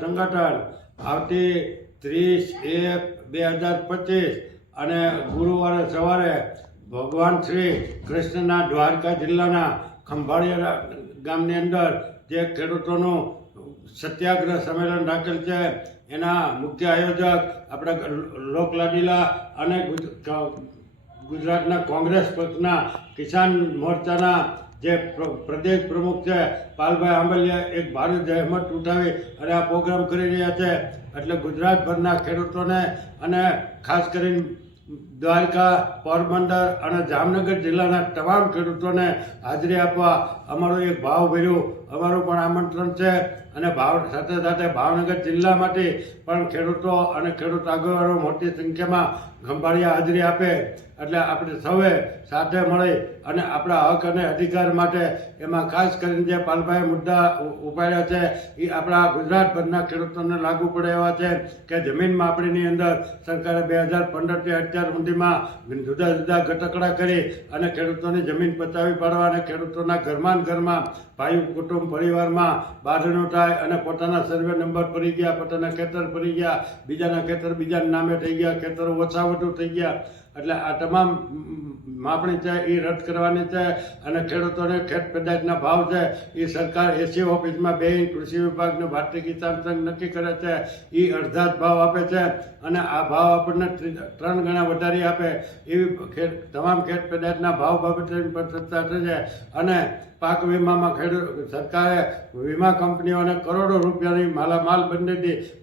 સંગઠન આવતી ત્રીસ એક બે હજાર પચીસ અને ગુરુવારે સવારે ભગવાન શ્રી કૃષ્ણના દ્વારકા જિલ્લાના ખંભાળિયા ગામની અંદર જે ખેડૂતોનું સત્યાગ્રહ સંમેલન રાખેલ છે એના મુખ્ય આયોજક આપણા લોકલાડીલા અને ગુજરાતના કોંગ્રેસ પક્ષના કિસાન મોરચાના જે પ્રદેશ પ્રમુખ છે પાલભાઈ આંબલિયા એક ભારત જહેમત ઉઠાવી અને આ પ્રોગ્રામ કરી રહ્યા છે એટલે ગુજરાતભરના ખેડૂતોને અને ખાસ કરીને દ્વારકા પોરબંદર અને જામનગર જિલ્લાના તમામ ખેડૂતોને હાજરી આપવા અમારું એક ભાવ ભર્યું અમારું પણ આમંત્રણ છે અને ભાવ સાથે સાથે ભાવનગર જિલ્લામાંથી પણ ખેડૂતો અને ખેડૂત આગેવાનો મોટી સંખ્યામાં ખંભાળિયા હાજરી આપે એટલે આપણે સૌએ સાથે મળી અને આપણા હક અને અધિકાર માટે એમાં ખાસ કરીને જે પાલભાઈ મુદ્દા ઉપાડ્યા છે એ આપણા ગુજરાતભરના ખેડૂતોને લાગુ પડે એવા છે કે જમીન માપણીની અંદર સરકારે બે હજાર પંદરથી અત્યાર સુધીમાં જુદા જુદા ઘટકડા કરી અને ખેડૂતોની જમીન પચાવી પાડવા અને ખેડૂતોના ઘરમાં ઘરમાં ભાઈ કુટુંબ પરિવારમાં બાંધણું થાય અને પોતાના સર્વે નંબર ભરી ગયા પોતાના ખેતર ભરી ગયા બીજાના ખેતર બીજાના નામે થઈ ગયા ખેતરો ઓછા તફાવતો થઈ ગયા એટલે આ તમામ માપણી છે એ રદ કરવાની છે અને ખેડૂતોને ખેત પેદાશના ભાવ છે એ સરકાર એસી ઓફિસમાં બે કૃષિ વિભાગને ભારતીય કિસાન સંઘ નક્કી કરે છે એ અડધા જ ભાવ આપે છે અને આ ભાવ આપણને ત્રણ ગણા વધારી આપે એવી તમામ ખેત પેદાશના ભાવ બાબતે પણ સત્તા છે અને પાક વીમામાં ખેડૂત સરકારે વીમા કંપનીઓને કરોડો રૂપિયાની માલામાલ બંને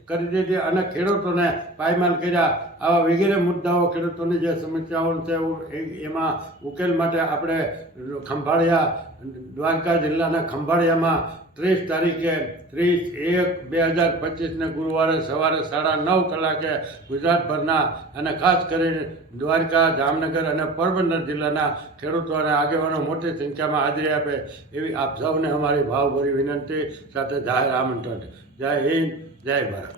કરી દીધી અને ખેડૂતોને પાયમાલ કર્યા આવા વગેરે મુદ્દાઓ ખેડૂતોની જે સમસ્યાઓ છે એમાં ઉકેલ માટે આપણે ખંભાળિયા દ્વારકા જિલ્લાના ખંભાળિયામાં ત્રીસ તારીખે ત્રીસ એક બે હજાર પચીસને ગુરુવારે સવારે સાડા નવ કલાકે ગુજરાતભરના અને ખાસ કરીને દ્વારકા જામનગર અને પોરબંદર જિલ્લાના ખેડૂતો અને આગેવાનો મોટી સંખ્યામાં હાજરી આપે એવી આપ સૌને અમારી ભાવભરી વિનંતી સાથે જાહેર આમંત્રણ જય હિન્દ જય ભારત